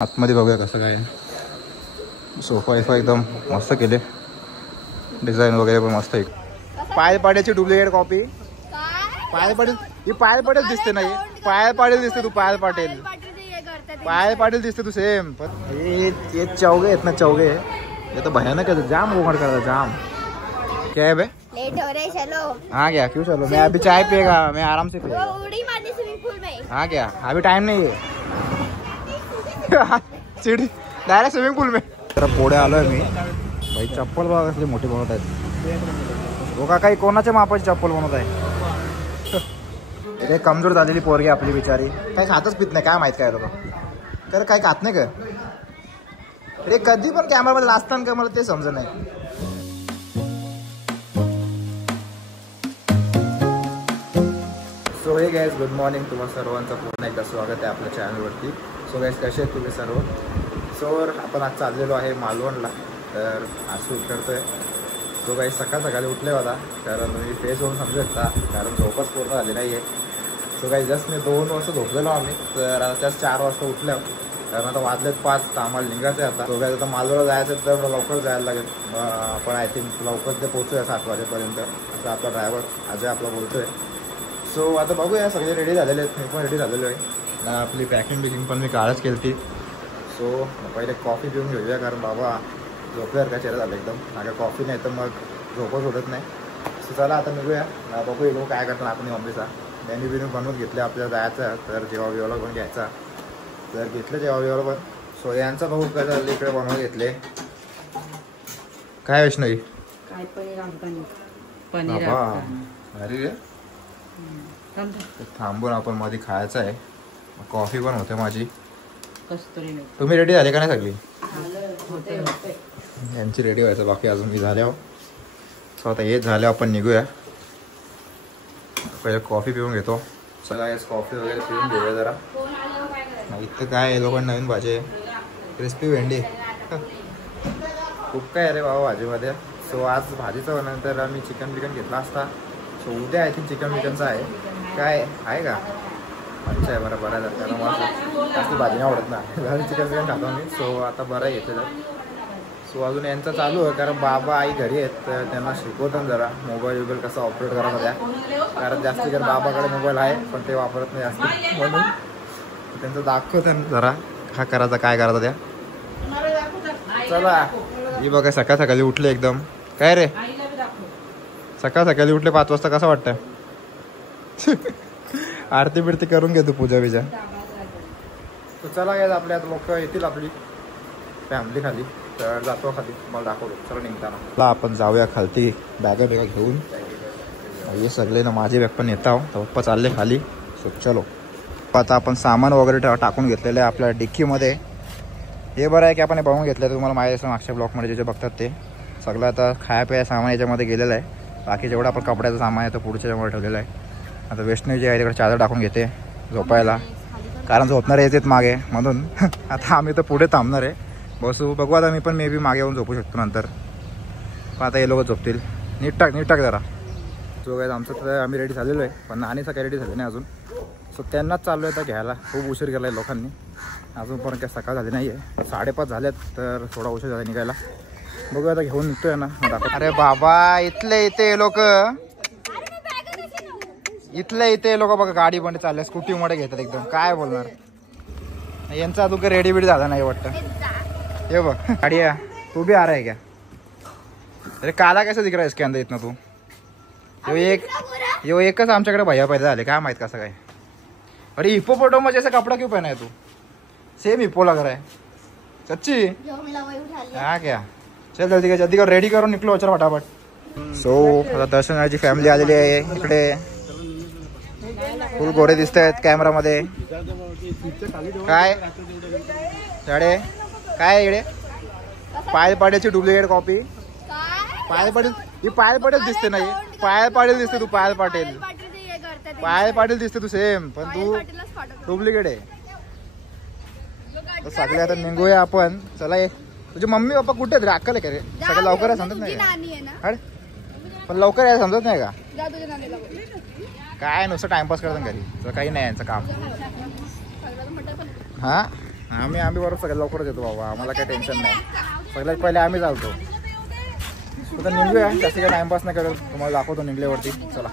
आतमध्ये बघूया कसं काय सोफा इफा एकदम मस्त केले, डिझाईन वगैरे पण मस्त आहे. पायल पाड्याची डुप्लिकेट कॉपी. पायल पाटील ही पायल पाटील दिसते नाही, पायल पाटील दिसते तू, पायल पाटील पायल पाटील दिसते तू सेम. पण ये चौगे आहेत ना, चौगे ये तो भयानक है, जाम घूमड़ कर रहा जाम. क्या है बे? लेट हो रहे, चलो. हाँ क्या, क्यों चलो, मैं अभी चाय पिएगा, मैं आराम से पिएगा. उड़ी मारनी स्विमिंग पूल में. हाँ क्या, अभी टाइम नहीं है. सीढ़ी डायरेक्ट स्विमिंग पूल में. तर पुढे आलोय मी. भाई चप्पल बघा कसली मोठी बनवत आहेत. हो का, काही कोणाच्या मापाची चप्पल बनवत आहे. कमजोर झालेली पोरगी आपली बिचारी, काही खातच पित नाही, काय माहित काय लोक तर काही खात नाही का रे. कधी पण कॅमेरामध्ये लाजताना का मला ते समजत नाही. सो हे गाईज, गुड मॉर्निंग. तुम्हाला सर्वांचं पुन्हा एकदा स्वागत आहे आपल्या चॅनलवरती. सो गाईज, कसे आहेत तुम्ही सर्व. सो आपण आज चाललेलो आहे मालवणला, तर आज शूट करतोय. सो गाईज, सकाळी उठले होता, कारण मी फेस होऊन समजू शकता, कारण झोपच पूर्ण झाली नाही आहे. सो गाईज, जस्ट मी 2 वाजता झोपलेलो आम्ही, तर आता त्याच 4 वाजता उठल्या, कारण आता वाजलेत 5, तर आम्हाला निघायचं आहे आता. सो गाईज, आता मालवणला जायचं तर लवकर जायला लागेल. आपण आय थिंक लवकर ते पोहोचूया 7 वाजेपर्यंत, असं आपला ड्रायव्हर अजय आपला बोलतोय. सो आता बघूया, सगळे रेडी झालेले आहेत, मी पण रेडी झालेलो आहे. आपली पॅकिंग बिकिंग पण मी कालच केली ती. सो पहिले कॉफी पिऊन घेऊया, कारण बाबा झोपल्यावर काय चेहरा झालं एकदम. माझ्या कॉफी नाही तर मग झोपच उठत नाही. सो चला आता निघूया, बघूया लोक काय करतात. आपण मम्मीचा मेन्यू बिन्यू बनवून घेतले, आपल्याला जायचं तर जेव्हा बिवाला पण घ्यायचा, तर घेतलं जेव्हा बिवाला पण. सो यांचा बघू काय झालं, इकडे बनवून घेतले. काय वैष्णवी, काय पनीर अरे थांबून आपण मध्ये खायचं आहे. कॉफी पण होते माझी. तुम्ही रेडी झाले का नाही सगळी? यांची रेडी व्हायचं बाकी, अजून मी झाल्यावर. सो आता हेच झाल्यावर आपण निघूया. पहिले कॉफी पिऊन घेतो. चला याच कॉफी वगैरे पिऊन घेऊया जरा. इथं काय आहे, लोकांना नवीन भाजी आहे, क्रिस्पी भेंडी. खूप काय आहे रे बाबा भाजीमध्ये. सो आज भाजीचं नंतर आम्ही चिकन बिकन घेतला असता. सो उद्या आय थिंक चिकन बिकनचं आहे. काय आहे का? अच्छा आहे, बरं आहे. कारण मला जास्त भाजी नाही आवडत ना, चिकन बिकन खातो मी. सो आता बरं आहे घेतलं. सो अजून यांचं चालू आहे, कारण बाबा आई घरी आहेत, तर त्यांना शिकवतात जरा मोबाईल वगैरे कसं ऑपरेट करायला द्या. कारण जास्ती कर बाबाकडे मोबाईल आहे, पण ते वापरत नाही जास्त, म्हणून त्यांचं दाखवतं जरा हा करायचा, काय करायचं त्या. चला ही बघा, सकाळी उठले एकदम. काय रे, सकाळी उठले 5 वाजता, कसं वाटतं? आरती बिरती करून घेतो, पूजा बिजा. तर चला काय, आपल्या लोक येतील, आपली फॅमिली खाली, तर जातो खाली, मला दाखवतो. चला निघताना आपण जाऊया खालती, बॅगा घेऊन. हे सगळे ना माझे बॅग पण येत आहो, तर पप्पा चालले खाली. सो चलो, आता आपण सामान वगैरे टाकून घेतलेलं आहे आपल्या डिक्कीमध्ये. हे बरं आहे की आपण बघून घेतलं, तुम्हाला माहिती असं मागच्या ब्लॉकमध्ये जे बघतात ते सगळं. आता खाया प्याया सामान याच्यामध्ये गेलेलं आहे. बाकी जेवढं आपण कपड्याचं सामान आहे तो पुढच्या याच्यामध्ये ठेवलेलं आहे. आता वैष्णवी जे आहे तिकडे चादर टाकून घेते झोपायला, कारण झोपणारे येतात मागे, म्हणून आता आम्ही तर पुढे थांबणार आहे. बसू, बघू आता. मी पण मे बी मागे येऊन झोपू शकतो नंतर, पण आता हे लोक झोपतील. नीट टाक जरा. जो काय आमचं तर आम्ही रेडी झालेलो आहे, पण नानीचं काही रेडी झालं नाही अजून. सो त्यांनाच चाललो आहे तर घ्यायला. खूप उशीर केला आहे लोकांनी, अजून पण काय सकाळ झाली नाही आहे. 5:30 झाल्यात, तर थोडा उशीर झाला निघायला. बघूया आता, घेऊन निघतोय ना. अरे बाबा, इथे लोक बघा गाडी पण चालले, स्कूटी मध्ये घेतात एकदम. काय बोलणार, यांचा अजून काही रेडी बिडी झाला नाही वाटतं. ये बघ गाडी, तू भी आ रहा है क्या? अरे काला कैसे दिख रहा है इसके अंदर इतना तू? यो एकच आमच्याकडे भैया पैदा झाले, काय माहित कसं काय. अरे हिप्पोपोटामस जैसा कपड़ा क्यों पहना है तू? सेम हिप्पो लग रहा है सच्ची. हाँ क्या, चल जल्दी कर, रेडी करून निघलो चल फटाफट. सो आता दर्शनाची फॅमिली आलेली आहे इकडे. फुल गोरे दिसत आहेत कॅमेरामध्ये. काय साडे काय इकडे, पायल पाड्याची डुप्लिकेट कॉपी. पायल पाटील ही पायल पाटील दिसते नाही, पायल पाटील दिसते तू, पायल पाटील दिसते तू सेम, पण तू डुप्लिकेट आहे. तर सगळे आता निघूया आपण. चला ये, तुझे मम्मी पप्पा कुठे आहेत? अक्कल आहे का रे? सगळं लवकर आहे समजत नाही का? पण लवकर यायला समजत नाही का? काय नुसतं टाइमपास करतात घरी, तर काही नाही यांचं काम. हा आम्ही बरोबर सगळ्यात लवकरच येतो बाबा, आम्हाला काही टेन्शन नाही. सगळ्यात पहिले आम्ही चालतो. तर निघूया, जास्त काही टाइमपास नाही करेल, तुम्हाला दाखवतो निघल्यावरती. चला.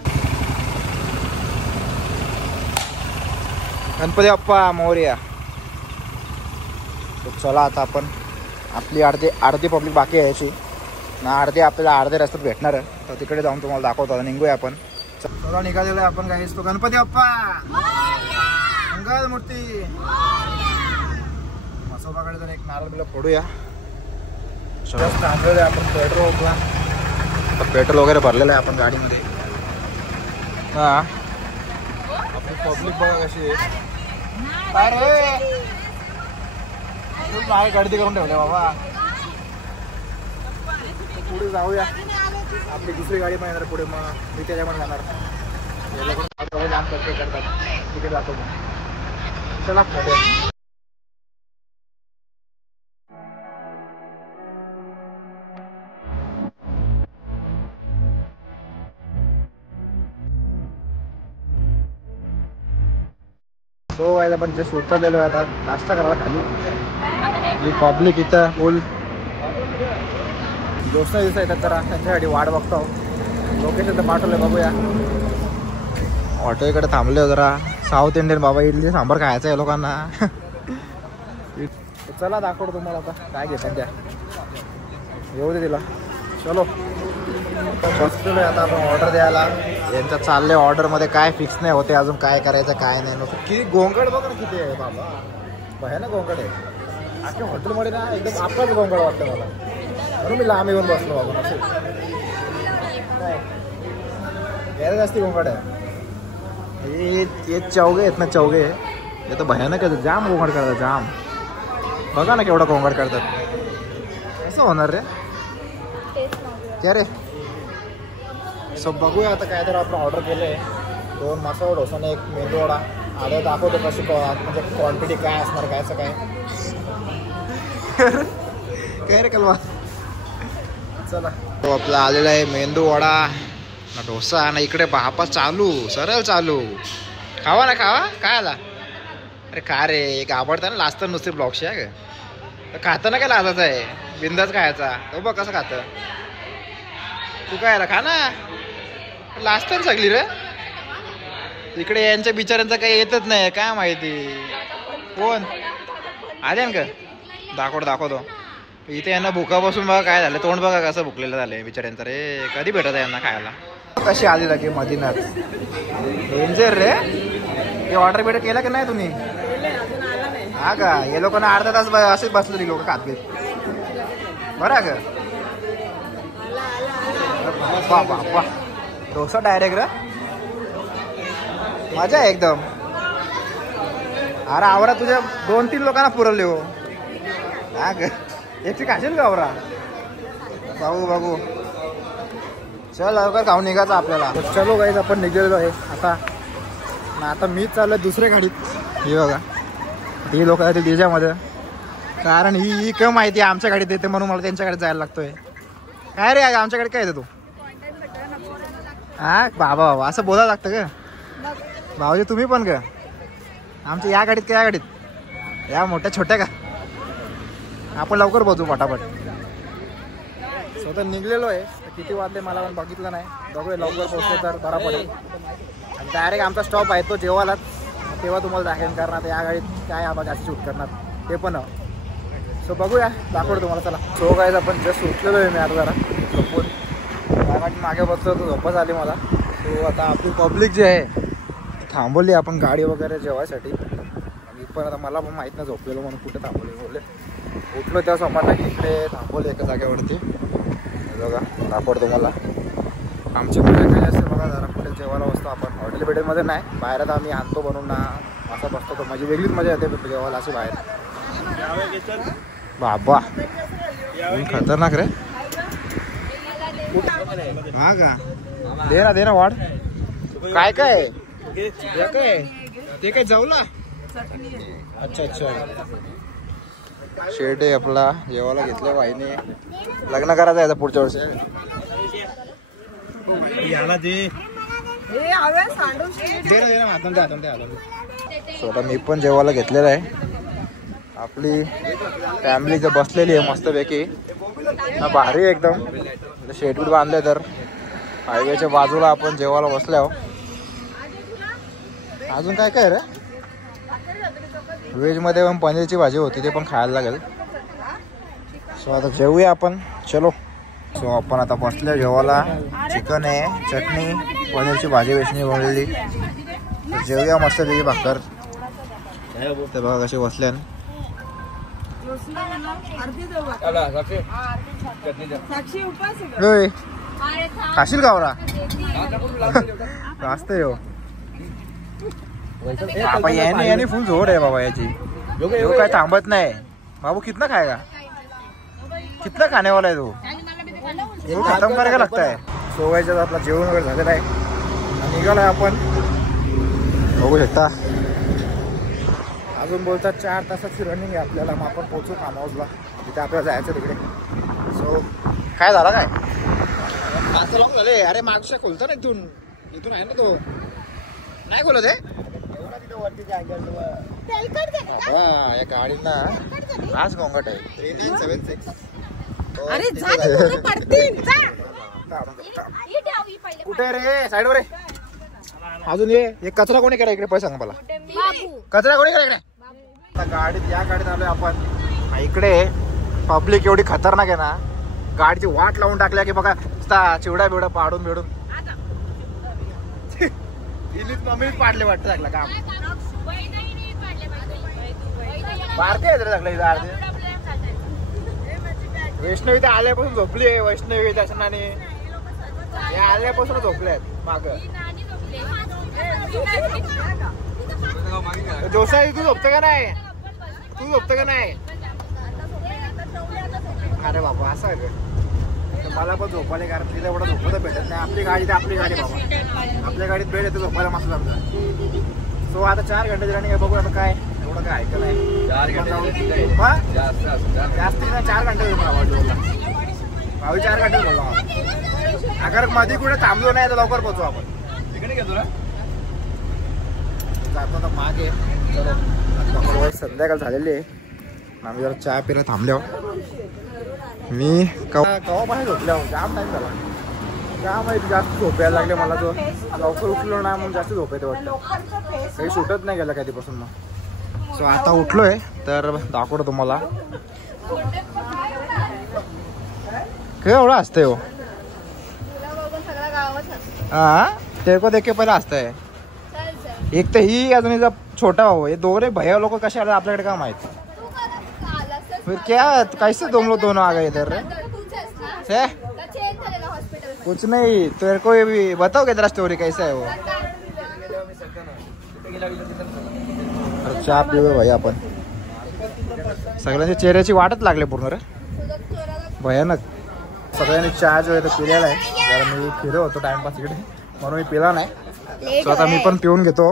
गणपती बाप्पा मोरया. चला आता आपण आपली अर्धी पब्लिक बाकी आहे याची ना, आपल्याला अर्ध्या रस्त्यात भेटणार आहे, तर तिकडे जाऊन तुम्हाला दाखवतो. आता निघूया आपण. चला निघालेलो आहे आपण. काही तो गणपती बाप्पा मंगल मूर्ती. मसोबाकडे जर एक नारळ बिल फोडूया. थांबलेलं आहे आपण पेट्रोलला. पेट्रोल वगैरे भरलेलं आहे आपण गाडीमध्ये. हा आपली पब्लिक बघा कशी आहे. काय गर्दी करून ठेवले बाबा. पुढे जाऊया. आपली दुसरी गाडी पण येणार पुढे, मग मी त्याच्यामध्ये जाणार. लांब करतात तिथे जातो मग. चला. सो व्हायला पण जस्ट उतरलेलो आहे आता नाश्ता करायला खाली. पब्लिक इथं फुल. दोस्त दिवस येतात जरा, त्यांच्यासाठी वाट बघतो. लोकेशन तर पाठवलं, बघूया. ऑटो इकडे थांबले जरा. साऊथ इंडियन बाबा इडली सांबार खायचं आहे लोकांना. चला दाखवतो तुम्हाला आता काय घेतात त्या. येऊ दे तिला. चलो बसलेलो आहे आता आपण ऑर्डर द्यायला. यांचं चाललंय ऑर्डरमध्ये काय फिक्स नाही होते अजून, काय करायचं काय नाही. नको किती गोंगड बघ ना, किती आहे बाबा. भयानक गोंगड आहे. अख्ख्या हॉटेलमध्ये ना एकदम आपलाच गोंगड वाटतं मला, म्हणून मी लांब येऊन बसलो बाबा. असं काय यायला जास्ती गोंगड आहे. हे चौघे आहेत ना, चौघे हे तर भयानक आहे. जाम गोंगड करतात जाम. बघा ना केवढा गोंगड करतात. कसं होणार रे क्या रे. सो बघूया आता काय तर आपण ऑर्डर केलं आहे. 2 मसाला डोसा आणि 1 मेंदू वडा. आधी दाखवतो कशी म्हणजे क्वांटिटी काय असणार, कायचं काय. काय रे कलवा. चला तो आपला आलेला आहे मेंदू वडा ना डोसा ना. इकडे बापा चालू सरळ चालू. खावा ना खावा. काय आला अरे का रे. एक आवडतं ना लाजतं नुसते ब्लॉगशी आहे का. खातं ना काय लाजायचं आहे, बिंदाच खायचा. तो बघ कसं खातं. तू काय आला खा ना. लाजतं ना सगळी रे. इकडे यांच्या बिचाऱ्यांचं काही येतच नाही काय माहिती. कोण आले का दाखवतो. इथे यांना भुका बसून बघा काय झालं. तोंड बघा कसं भुकलेलं झालंय बिचाऱ्यांचं रे. कधी भेटत आहे यांना खायला. कशी आली लागे मदीनाथ. डेंजर रे. हे ऑर्डर बिर्डर केला की नाही तुम्ही. हा का. हे लोकांना अर्धा तास असेच बसले लोक खात घेत. बरं का. बाबा डोसा डायरेक्ट रे. मजा आहे एकदम. अरे आवरा तुझ्या 2-3 लोकांना पुरवले हो. हा का. एकटी खाशील का आवरा. बघू चल लवकर खाऊन निघायचं आपल्याला. चलो गाईज आपण निघलेलो आहे आता. आता मीच चाललोय दुसऱ्या गाडीत. हे बघा ही लोक आहेत त्याच्यामध्ये, कारण ही कम माहिती आहे आमच्या गाडीत येते म्हणून मला त्यांच्या गाडीत जायला लागतोय. काय रे आमच्या गाडीत काय येतं तू. हा बाबा असं बोलायला लागतं का भाऊजी. तुम्ही पण का आमच्या या गाडीत का या गाडीत या मोठ्या छोट्या का. आपण लवकर पोहोचू फटाफट. स्वतः निघलेलो आहे. किती वाजले मला पण बघितलं नाही. बघूया लवकर पोहोचलो तर बरा पडेल. आणि डायरेक्ट आमचा स्टॉप आहे तो जेव्हालाच, तेव्हा तुम्हाला दाखवेन. कारण या गाडीत काय आपण जास्त शूट करणार ते पण. सो बघूया दाखवतो तुम्हाला. चला सो गाईज आपण जस्ट उठलेलो आहे मी आता जरा झोपून. गाडी मागे बसलो तर झोपच आली मला. सो आता आपली पब्लिक जी आहे थांबवली आपण गाडी वगैरे जेवायसाठी. आणि पण आता मला पण माहीत नाही झोपलेलो म्हणून कुठे थांबवले. बोलले उठलो त्या समोरला की इकडे थांबवले एका जागेवरती. बघा दाखवतो तुम्हाला. आमची मजा काय असते बघा. जरा कुठे जेवायला बसतो आपण. हॉटेल बिटेलमध्ये नाही, बाहेरच आम्ही आणतो बनवून ना. असं बसतो तो माझी वेगळीच मजा येते जेवायला अशी बाहेर. बाबा खतरनाक रे. हा का. दे ना वाढ. काय काय ते काय जाऊला. अच्छा शेट आहे आपला. जेवायला घेतलं बाईने. लग्न करायचं आहे पुढच्या वर्षी. स्वतः मी पण जेवायला घेतलेलं आहे. आपली फॅमिली जर बसलेली आहे मस्तपैकी ना, भारी एकदम शेड्यूल बांधले तर हायवेच्या बाजूला आपण जेवायला बसलो. अजून काय काय रे व्हेज मध्ये पण पनीरची भाजी होती ते पण खायला लागेल. सो आता जेवूया आपण. चलो. सो आपण आता बसले जेवायला. चिकन आहे, चटणी, पनीरची भाजी वेचणी बनवलेली. जेवूया मस्तपैकी भाकर. ते बघा कसे बसले. खाशील गावरा जास्त हो बाबा. याने फुल जोर आहे बाबा याची. काय थांबत नाही बाबू. कितना खाएगा, कितना खाने वाला है तू. ये खत्म करायला लागताय. सोवायचं आपला जेवण वगैरे झालेलं आहे. निघालोय आपण. बघू शकता अजून बोलतात 4 तासाची रनिंग आहे आपल्याला. मग आपण पोहोचू फार्म हाऊसला तिथे आपल्याला जायचं तिकडे. सो काय झालं काय असं लॉक झाले. अरे मागच्या खोलता ना इथून. इथून आहे ना तो नाही खोलत आहे. या गाडीत ना आज गोंगट आहे. 3976. कुठे रे साईड वर. अजून ये कचरा कोणी करा इकडे. पैसा सांग मला. कचरा कोणी करा इकडे. गाडीत या गाडीत आलोय आपण. इकडे पब्लिक एवढी खतरनाक आहे ना. गाडीची वाट लावून टाकल्या की बघा चिवडा बिवडा पाडून बिडून. मम्मी पाडले वाटतं लागला काम. बारते आहे लागला. वैष्णवी तर आल्यापासून झोपली आहे. वैष्णवी दर्शनाने आल्यापासून झोपले आहेत माग. जोसा तू झोपतं का नाही. तू झोपतं का नाही. अरे बाबा असं आहे. मला पण झोपायला कारण तिला एवढं झोपत भेटत नाही. आपली गाडी तर आपली गाडी बाबा. आपल्या गाडीत बेड येतो झोपायला मस्त जमतं. सो आता 4 घंटे रनिंग आहे. बघू आता काय एवढं काय ऐकलं नाही. 4 घंटे जास्त 4 घंटे भावी 4 घंटे बोललो. अगर मध्ये कुठे थांबलो नाही तर लवकर पोहोचू आपण. तिकडे घेतो ना जातो आता मागे. चलो संध्याकाळ झालेली आहे. आम्ही जरा चहा पिला थांबल्या. मी कवा बाहेर झोपल्या. जाम टाईम झाला. काय माहिती जास्त झोप यायला लागले मला. जो लवकर उठलो ना म्हणून जास्त झोप येते वाटतं. काही सुटत नाही गेलं कधीपासून मग. सो आता उठलोय तर दाखवतो तुम्हाला. काय एवढं असतंय हो. हा ते को देख के पहिला असतंय. एक तर ही अजून हिचा छोटा भाऊ. हे दोघे भैया लोक कसे आले आपल्याकडे काय माहिती. फिर क्या कैसे तुम लोग दोनों आ गए इधर से. कुछ नहीं तेरे को भी बताओ जरा स्टोरी कैसा है वो. चहा पिऊ भाई आपण. सगळ्यांच्या चेहऱ्याची वाटच लागले पूर्ण रे. भयानक. सगळ्यांनी चहा जो आहे तो पिलेला आहे. जरा मी फिरत होतो टाइमपास इकडे म्हणून मी पिला नाही. सो आता मी पण पिऊन घेतो.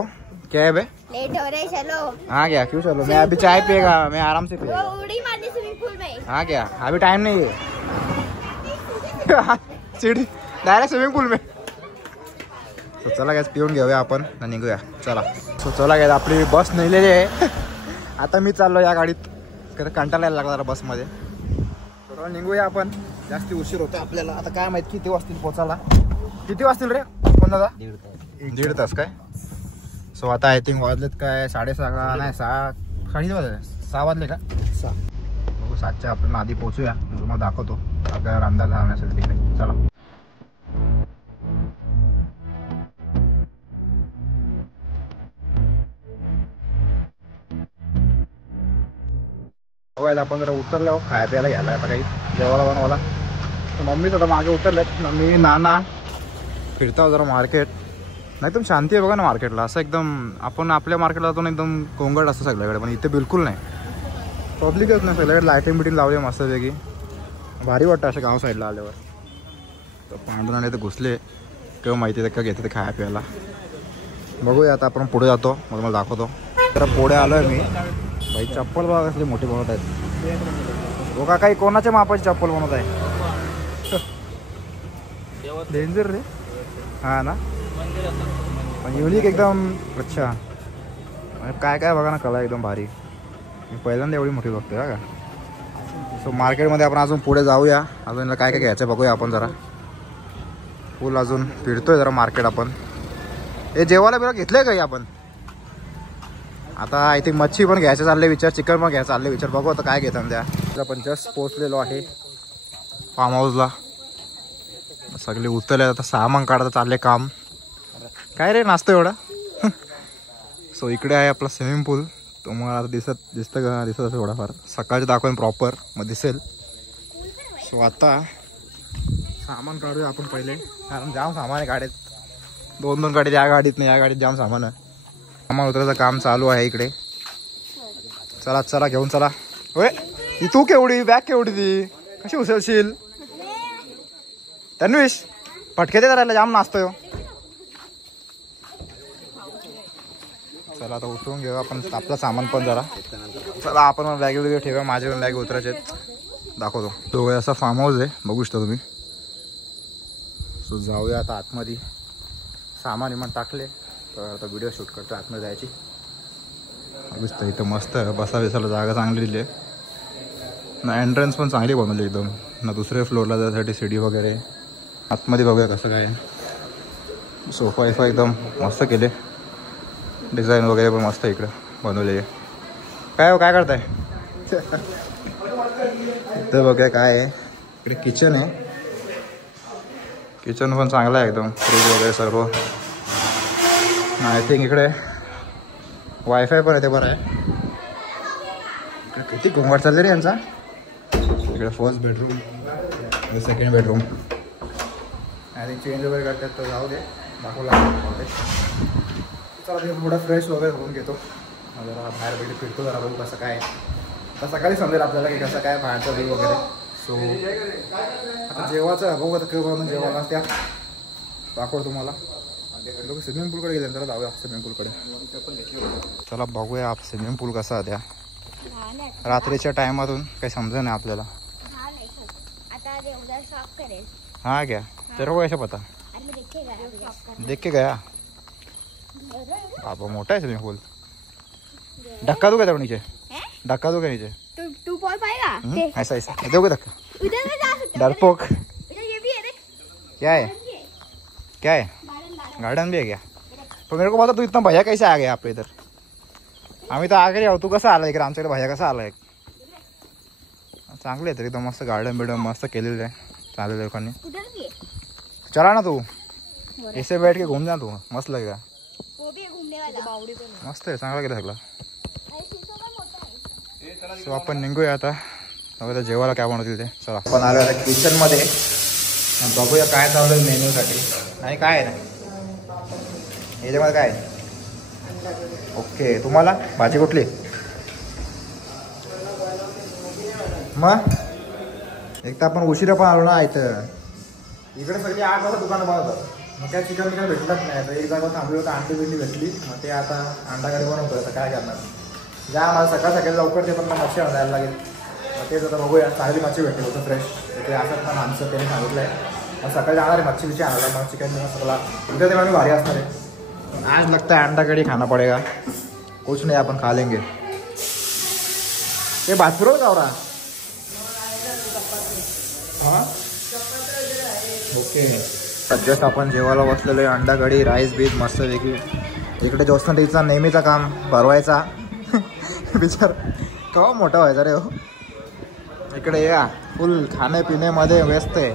क्या है बे लेट हो रहे चलो. हाँ क्या क्यों चलो. मैं अभी चाय पिएगा. मैं आराम से पिएगा. उड़ी मारनी स्विमिंग पूल में. हाँ क्या अभी टाइम नहीं है. सीढ़ी डायरेक्ट स्विमिंग पूल में. तो चला गॅस पिऊन घेऊया आपण निघूया. चला. सो चला गॅस आपली बस नेलेली आहे. आता मी चाललो या गाडीत. कंटाळा यायला लागला जरा बसमध्ये. तर निघूया आपण. जास्ती उशीर होतो आपल्याला. आता काय माहित किती वाजतील पोचायला. किती वाजतील रे कोणाला. 1.5 तास काय. सो आता आय थिंक वाजलेत काय 6:30 नाही 6 वाजले का 6. बघू 7च्या आपण आधी पोहोचूया. तुम्हाला दाखवतो आपल्याला अंदाज लावण्यासाठी तिकडे. चला. बघायला आपण जरा उतरलो. खाया प्यायला घ्यायला आता काही जेवायला बनवायला. मम्मी आता मागे उतरलेत. मम्मी नाना फिरता जरा मार्केट. नाही एकदम शांती आहे बघा ना मार्केटला. असं एकदम आपण आपल्या मार्केटला जातो ना एकदम कोंगड असतं सगळ्याकडे. पण इथे बिलकुल नाही. पब्लिकच नाही. सगळ्याकडे लायटिंग बिटिंग लावली मस्तपैकी. भारी वाटतं असं गाव साईडला आल्यावर. तर पांढरून आणि ते घुसले किंवा माहिती आहे का घेते ते खाया प्यायला. बघूया आता आपण पुढे जातो. मग मला दाखवतो. तर पुढे आलो आहे मी. भाई चप्पल बघा कसली मोठी बनवत आहेत. बघा काही कोणाच्या मापाची चप्पल बनवत आहे. डेंजर रे. हा ना पण युनिक एकदम. अच्छा काय काय बघा ना कला एकदम भारी. मी पहिल्यांदा एवढी मोठी बघतोय का. सो मार्केटमध्ये आपण अजून पुढे जाऊया, अजून काय काय घ्यायचं बघूया आपण जरा. फुल अजून फिरतोय जरा मार्केट आपण. हे जेवायला बिरा घेतलंय काही आपण. आता आय थिंक मच्छी पण घ्यायचं चालले विचार, चिकन पण घ्यायचं चालले विचार. बघू आता काय घेतात त्या. आपण जस्ट पोचलेलो आहे फार्म हाऊसला. सगळे उतरले आता सामान काढता चालले काम. काय रे नाचतो एवढा. सो इकडे आहे आपला स्विमिंग पूल. तुम्हाला आता दिसतं का दिसत असेल थोडाफार. सकाळचे दाखवेन प्रॉपर मग दिसेल. सो आता सामान काढूया आपण पहिले, कारण जाम सामान आहे गाडीत. 2 गाडीत, या गाडीत नाही या गाडीत जाम सामान आहे. सामान उतरायचं काम चालू आहे इकडे. चला चला घेऊन चला. होय ती तू केवढी बॅग केवढी ती कशी उचलशील. तन्वीश फटके ते करायला जाम नाचतोय. चला आता उतरून घेऊ आपण आपलं सामान पण जरा. चला आपण बॅग वगैरे ठेवा. माझे पण बॅग उतरायचे दाखवतो. तो असा फार्म हाऊस आहे बघू शकता तुम्ही. सो जाऊया आता आतमध्ये. सामान इमान टाकले तर आता व्हिडिओ शूट करतो आतमध्ये जायची. दिसतं इथं मस्त बसा बिसायला जागा चांगली दिली आहे ना. एंट्रन्स पण चांगली बनवली एकदम ना. दुसऱ्या फ्लोअरला जाण्यासाठी सीडी वगैरे. आतमध्ये बघूया कसं काय. सोफा विफा एकदम मस्त केले. डिझाईन वगैरे पण मस्त इकडं बनवले. काय काय करताय इथं बघूया काय आहे. इकडे किचन आहे. किचन पण चांगलं आहे एकदम. फ्रीज वगैरे सर्व. आय थिंक इकडे वायफाय पण आहे ते बरं आहे. इकडे किती घोंगाट चालले रे यांचा. इकडे first bedroom, second bedroom. I think change वगैरे करतात तर जाऊ दे दाखवला. चला ते थोडं फ्रेश वगैरे होऊन घेतो. जरा बाहेर बैठे फिरतो जरा बघू कसं काय. तर सकाळी समजेल आपल्याला की कसं काय बाहेरचा व्ह्यू वगैरे. सो आता जेवायचं बघू आता बनवून जेवायला त्या दाखवतो तुम्हाला. लोक स्विमिंग पूलकडे गेले तर जाऊया स्विमिंग पूलकडे. चला बघूया आप स्विमिंग पूल कसा द्या. रात्रीच्या टायमातून काही समजा नाही आपल्याला. हाँ क्या तेरे को कैसे पता. देख के गया बाबा. मोटा है स्विमिंग पूल. धक्का दूंगा तेरे नीचे. धक्का दूंगा नीचे. तू पॉल पाएगा ऐसा ऐसा दोगे धक्का. उधर में जा सकते. डरपोक. ये भी है देख. क्या है क्या है. गार्डन भी है क्या. तो मेरे को बता तू इतना भैया कैसे आ गया आप इधर. आम्ही तर आगे आहो. तू कसा आला इकडे आमच्याकडे. भैया कसा आला. चांगले आहे तरी एकदम मस्त. गार्डन बिर्डन मस्त केलेलं आहे चांगल्या लोकांनी. चला ना तू ऐसे बैठ के घूम जा तू. मस्त लगेगा. वो भी घूमने वाला मस्त आहे चांगला केलं सगळं. सो आपण निघूया आता. बघा जेवायला काय बनवतील ते. चला आपण आलो आता किचन मध्ये. बघूया काय चालू आहे मेन्यू साठी. नाही काय आहे ना याच्यामध्ये काय आहे. ओके तुम्हाला भाजी कुठली. मग एक तर आपण उशिरा पण आलो ना इथं. इकडे सगळी 8 वाजता दुकानं बनवतात. मग काय चिकन बिकन भेटलंच नाही. तर एक जागा थांबली होतं. अंडी बिंडी भेटली. मग ते आता अंडा करी बनवतो. आता काय करणार. जा मला सकाळी लवकर ते पण मच्छी आणायला लागेल. मग तेच आता बघूया. चांगली मच्छी भेटली होतं फ्रेश. ते असं पण आमचं त्याने सांगितलं आहे. मग सकाळी जाणार आहे मच्छी बिच्छी आणायला. मग चिकन बिकन सगळा उद्या ते भारी असणार आहे. आज लगता है अंडा कड़ी खाना पड़ेगा. कुछ नहीं अपन खा लेंगे. ये बात फिरो का रहा. हाँ ओके. सध्याच आपण जेवायला बसलेलो आहे. अंडा कढी राईस बीस मस्त वेगळी. इकडे जोस्नटीचा नेहमीचा काम भरवायचा. विचार केव्हा मोठा व्हायचा रे हो. इकडे या फुल खाण्यापिण्यामध्ये व्यस्त आहे.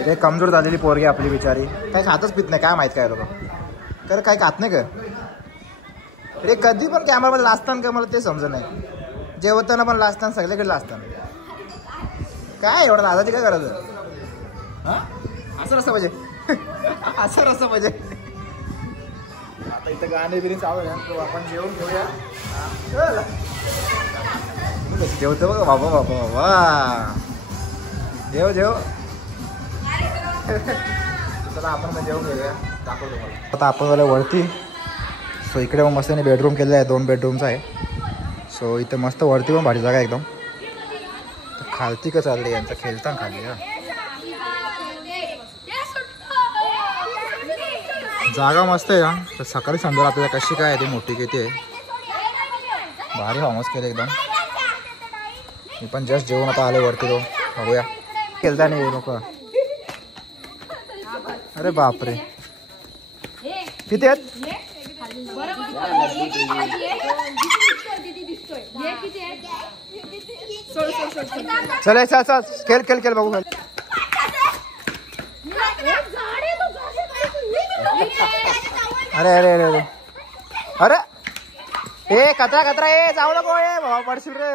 इकडे कमजोर झालेली पोरगी आपली बिचारी. काही खातच पित नाही काय माहीत काय लोक. तर काही खात नाही का रे. कधी पण कॅमेरामध्ये लाजताना का मला ते समजत नाही. जेवताना पण लाजताना सगळीकडे लाजताना. काय एवढं लाजाची काय करायचं. हां असं रस्ता पाहिजे. असं रस्ता पाहिजे. आता इथं गाणे बिणे चालू आहे. आपण जेवण घेऊया. जेवतो बघा बाबा बाबा बाबा. जेव जेव. चला आपण मग जेवण घेऊया दाखवतो मला. आता आपण मला वरती. सो इकडे मग मस्त बेडरूम केलेला आहे. 2 बेडरूमचा आहे. सो इथे मस्त वरती पण भारी जागा आहे एकदम. खालती का चालली यांचं खेळता खाली. हा जागा मस्त आहे का. तर सकाळी समजा आपल्याला कशी काय ती मोठी किती आहे. भारी फार्म हाऊस केलं एकदम. मी पण जस्ट जेवण आता आले वरती. तो बघूया खेळता नाही लोक. अरे बापरे किती आहेत. चल चल चल खेळ खेळ खेळ बघू. अरे अरे अरे अरे अरे ए कचरा कचरा ए जाऊ नको ए भावा पडशील रे.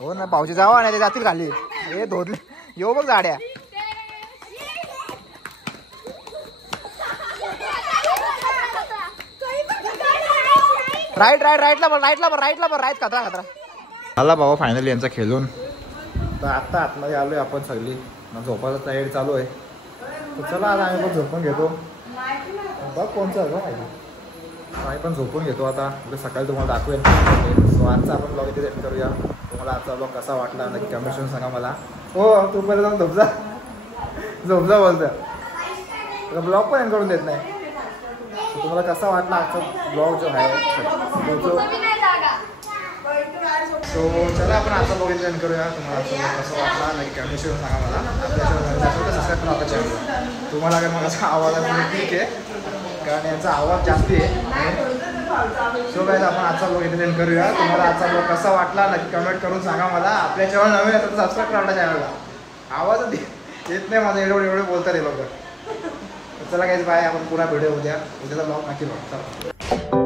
हो ना भाऊची जावा नाही ते जातील खाली. ए धोतले येऊ बघ झाड्या. राईट राईट राईटला बघ राईटला बघ राईटला बघ राईट कचरा कचरा. आला भाऊ फायनली यांचा खेळून. तर आत्ता आतमध्ये आलोय आपण सगळी. झोपायला तयारी चालू आहे. तर चला आता आम्ही पण झोपून घेतो. बघ कोणचं आहे माहिती. आम्ही पण झोपून घेतो आता. सकाळी तुम्हाला दाखवेन. सो आजचा आपण ब्लॉग इथे एंड करूया. तुम्हाला आजचा ब्लॉग कसा वाटला नक्की कमेंट सांगा मला. हो तू पहिले जाऊन झोपजा झोपजा बोलतं. ब्लॉग पण एंड करून देत नाही. तुम्हाला कसा वाटला आजचा ब्लॉग जो आहे सो चला आपण आजचा ब्लॉग इथे एंड करूया. तुम्हाला आजचा ब्लॉग कसा वाटला नक्की कमेंट सांगा मला. आपल्या सबस्क्राईब करा आपल्या चॅनलला. तुम्हाला अगर मला असा आवाज आहे ठीक आहे कारण यांचा आवाज जास्ती आहे. सो काय आपण आजचा ब्लॉग इथे एंड करूया. तुम्हाला आजचा ब्लॉग कसा वाटला नक्की कमेंट करून सांगा मला. आपल्या चॅनल नवीन आहे तर सबस्क्राईब करा आपल्या चॅनलला. आवाज येत नाही माझा एवढे बोलतात हे लोक. चला काहीच बाय. आपण पुन्हा व्हिडिओ उद्याचा ब्लॉग नक्की बघा. चला.